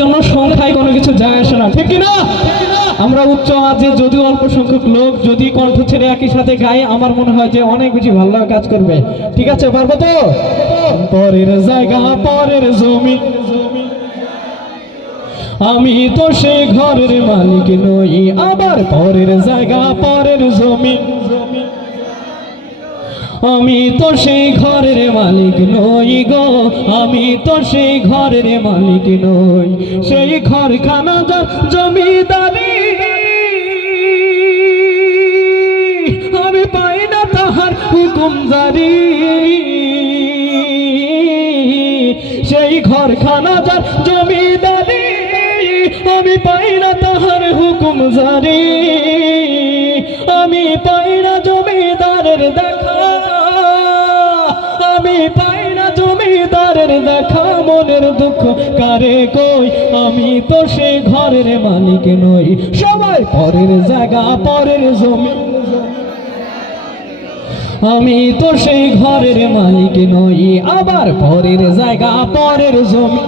জন্য সংখ্যায় কোনো কিছু যায় আসে না, ঠিক কিনা? আমরা উচ্চ আজে যদি অল্প সংখ্যক লোক যদি কণ্ঠ ছেড়ে একই সাথে গাই, আমার মনে হয় যে অনেক বেশি ভালো কাজ করবে। ঠিক আছে, পারবো তো? পরের জায়গা পরের জমি, আমি তো সেই ঘরের মালিক নই। আবার পরের জায়গা পরের জমি, আমি তো সেই ঘরের মালিক নই গো, আমি তো সেই ঘরের মালিক নই। সেই ঘরখানা যার জমিদারি, আমি পাই না তাহার হুকুম জারি। সেই ঘরখানা যার জমিদারি, আমি পাই না তাহার হুকুম জারি। আমি পাই না জমিদারের দেখা, আমি পাই না জমিদারের দেখা। মনের দুঃখ কারে কই, আমি তো সেই ঘরের মালিক নই। সবাই পরের জায়গা পরের জমি, আমি তো সেই ঘরের মালিক নই। আবার পরের জায়গা পরের জমি,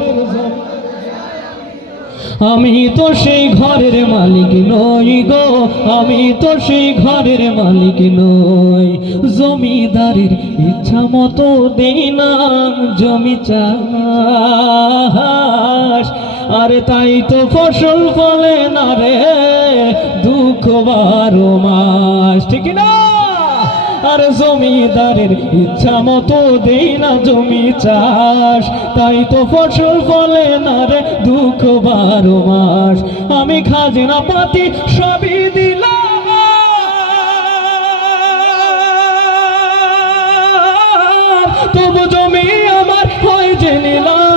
আমি তো সেই ঘরের মালিক নই গো, আমি তো সেই ঘরের মালিক নই। জমিদারের ইচ্ছা মতো দেই না জমি চাষ, আরে তাই তো ফসল ফলে না রে, দুঃখ 12 মাস, ঠিক না? আরে জমিদারের ইচ্ছা মতো দেই না জমি চাষ, তাই তো ফসল ফলে না রে, দুঃখ 12 মাস। আমি খাজনা পাতি সবই দিলাম, তবু জমি আমার হয় যে নিলাম।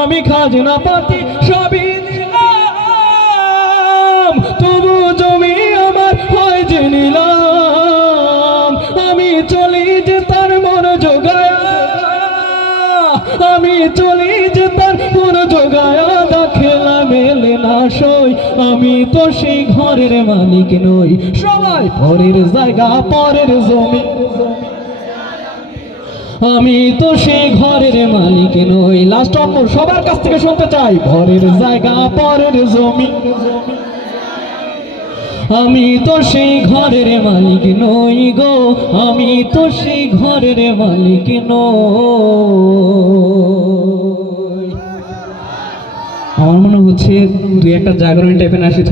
আমি খাজনা পাতি সবই দিলাম, তবু জমি আমার হয় যে নিলাম। আমি চলি যে তার মন জোগায়া, আমি চলি যে তার মন জোগায়া, খেলা মেলে না সই, আমি তো সেই ঘরের মালিক নই। সবাই পরের জায়গা পরের জমি, আমি তো সেই ঘরের মালিক নই। লাস্ট নম্বর সবার কাছ থেকে শুনতে চাই, পরের জায়গা পরের জমি, আমি তো সেই ঘরের মালিক নই গো, আমি তো সেই ঘরের মালিক নই। আমার মনে হচ্ছে 2-1 জাগরণ টাইপের আসি